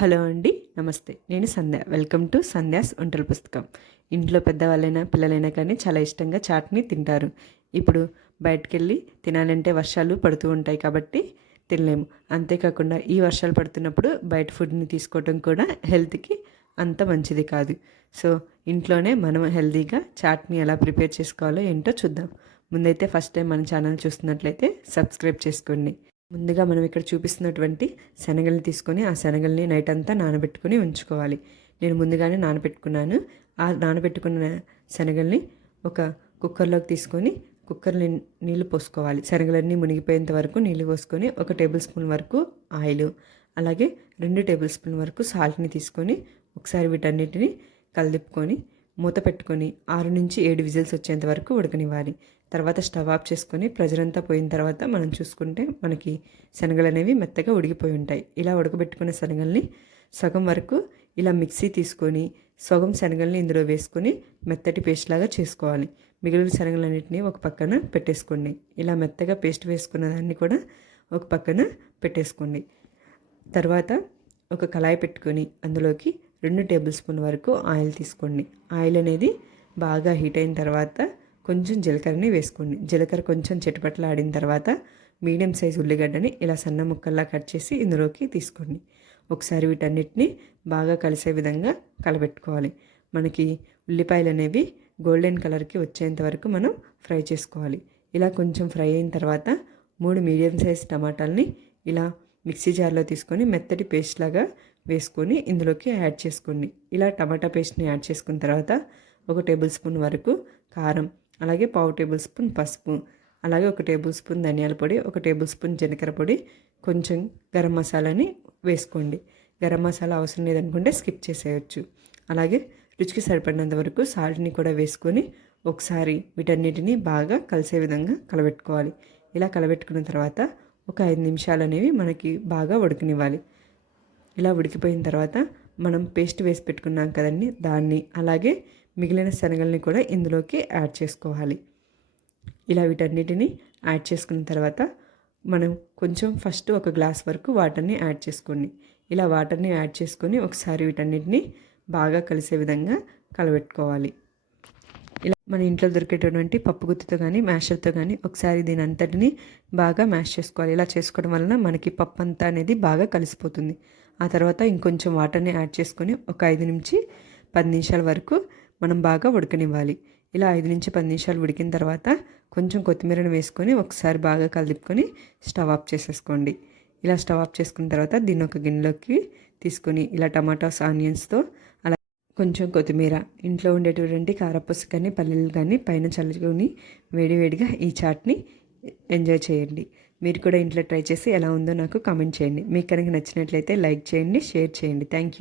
Hello అండి నమస్తే. నేను సంధ్య. వెల్కమ్ టు సంధ్యాస్ వంటల పుస్తకం. ఇంట్లో పెద్దవాళ్ళైనా పిల్లలైనా కానీ చాలా ఇష్టంగా చాట్ని తింటారు. ఇప్పుడు బయటకు వెళ్ళి తినాలంటే వర్షాలు పడుతూ ఉంటాయి కాబట్టి తినలేము. అంతేకాకుండా ఈ వర్షాలు పడుతున్నప్పుడు బయట ఫుడ్ని తీసుకోవడం కూడా హెల్త్కి అంత మంచిది కాదు. సో ఇంట్లోనే మనం హెల్తీగా చాట్ని ఎలా ప్రిపేర్ చేసుకోవాలో ఏంటో చూద్దాం. ముందైతే ఫస్ట్ టైం మన ఛానల్ చూస్తున్నట్లయితే సబ్స్క్రైబ్ చేసుకోండి. ముందుగా మనం ఇక్కడ చూపిస్తున్నటువంటి శనగల్ని తీసుకొని ఆ శనగల్ని నైట్ అంతా నానబెట్టుకొని ఉంచుకోవాలి. నేను ముందుగానే నానబెట్టుకున్నాను. ఆ నానబెట్టుకున్న శనగల్ని ఒక కుక్కర్లోకి తీసుకొని కుక్కర్ని నీళ్ళు పోసుకోవాలి. శనగలన్నీ మునిగిపోయేంత వరకు నీళ్ళు పోసుకొని ఒక టేబుల్ స్పూన్ వరకు ఆయిల్ అలాగే రెండు టేబుల్ స్పూన్ వరకు సాల్ట్ని తీసుకొని ఒకసారి వీటన్నిటిని కలిదిప్పుకొని మూత పెట్టుకొని ఆరు నుంచి ఏడు విజిల్స్ వచ్చేంత వరకు ఉడకనివ్వాలి. తర్వాత స్టవ్ ఆఫ్ చేసుకొని ప్రజరంతా పోయిన తర్వాత మనం చూసుకుంటే మనకి శనగలు అనేవి మెత్తగా ఉడికిపోయి ఉంటాయి. ఇలా ఉడకబెట్టుకున్న శనగల్ని సగం వరకు ఇలా మిక్సీ తీసుకొని సగం శనగల్ని ఇందులో వేసుకొని మెత్తటి పేస్ట్ లాగా చేసుకోవాలి. మిగిలిన శనగలన్నింటినీ ఒక పక్కన పెట్టేసుకోండి. ఇలా మెత్తగా పేస్ట్ వేసుకున్న దాన్ని కూడా ఒక పక్కన పెట్టేసుకోండి. తర్వాత ఒక కళాయి పెట్టుకొని అందులోకి రెండు టేబుల్ స్పూన్ వరకు ఆయిల్ తీసుకోండి. ఆయిల్ అనేది బాగా హీట్ అయిన తర్వాత కొంచెం జీలకర్రని వేసుకోండి. జీలకర్ర కొంచెం ఆడిన తర్వాత మీడియం సైజ్ ఉల్లిగడ్డని ఇలా సన్న ముక్కల్లా కట్ చేసి ఇందులోకి తీసుకోండి. ఒకసారి వీటన్నిటిని బాగా కలిసే విధంగా కలబెట్టుకోవాలి. మనకి ఉల్లిపాయలు అనేవి గోల్డెన్ కలర్కి వచ్చేంత వరకు మనం ఫ్రై చేసుకోవాలి. ఇలా కొంచెం ఫ్రై అయిన తర్వాత మూడు మీడియం సైజ్ టమాటాలని ఇలా మిక్సీ జార్లో తీసుకొని మెత్తటి పేస్ట్ లాగా వేసుకొని ఇందులోకి యాడ్ చేసుకోండి. ఇలా టమాటా పేస్ట్ని యాడ్ చేసుకున్న తర్వాత ఒక టేబుల్ స్పూన్ వరకు కారం అలాగే పావు టేబుల్ స్పూన్ పసుపు అలాగే ఒక టేబుల్ స్పూన్ ధనియాల పొడి ఒక టేబుల్ స్పూన్ జీలకర్ర పొడి కొంచెం గరం మసాలాని వేసుకోండి. గరం మసాలా అవసరం లేదనుకుంటే స్కిప్ చేసేయచ్చు. అలాగే రుచికి సరిపడినంత వరకు సాల్ట్ని కూడా వేసుకొని ఒకసారి వీటన్నిటిని బాగా కలిసే విధంగా కలబెట్టుకోవాలి. ఇలా కలబెట్టుకున్న తర్వాత ఒక ఐదు నిమిషాలు అనేవి మనకి బాగా ఉడకనివ్వాలి. ఇలా ఉడికిపోయిన తర్వాత మనం పేస్ట్ వేసి పెట్టుకున్నాం కదండి దాన్ని అలాగే మిగిలిన శనగల్ని కూడా ఇందులోకి యాడ్ చేసుకోవాలి. ఇలా వీటన్నిటిని యాడ్ చేసుకున్న తర్వాత మనం కొంచెం ఫస్ట్ ఒక గ్లాస్ వరకు వాటర్ని యాడ్ చేసుకోండి. ఇలా వాటర్ని యాడ్ చేసుకొని ఒకసారి వీటన్నిటిని బాగా కలిసే విధంగా కలబెట్టుకోవాలి. ఇలా మన ఇంట్లో దొరికేటటువంటి పప్పు గుత్తితో కానీ మ్యాషర్తో కానీ ఒకసారి దీని అంతటిని బాగా మ్యాష్ చేసుకోవాలి. ఇలా చేసుకోవడం వలన మనకి పప్పు అంతా అనేది బాగా కలిసిపోతుంది. ఆ తర్వాత ఇంకొంచెం వాటర్ని యాడ్ చేసుకొని ఒక ఐదు నుంచి పది నిమిషాల వరకు మనం బాగా ఉడకనివ్వాలి. ఇలా ఐదు నుంచి పది నిమిషాలు ఉడికిన తర్వాత కొంచెం కొత్తిమీరను వేసుకొని ఒకసారి బాగా కలిపుకొని స్టవ్ ఆఫ్ చేసేసుకోండి. ఇలా స్టవ్ ఆఫ్ చేసుకున్న తర్వాత దీన్ని ఒక గిన్నెలోకి తీసుకొని ఇలా టమాటాస్ ఆనియన్స్తో అలా కొంచెం కొత్తిమీర ఇంట్లో ఉండేటువంటి కారపూస కానీ పల్లెలు కానీ పైన చల్లుకొని వేడివేడిగా ఈ చాట్ని ఎంజాయ్ చేయండి. మీరు కూడా ఇంట్లో ట్రై చేసి ఎలా ఉందో నాకు కామెంట్ చేయండి. మీకు కనుక నచ్చినట్లయితే లైక్ చేయండి షేర్ చేయండి. Thank you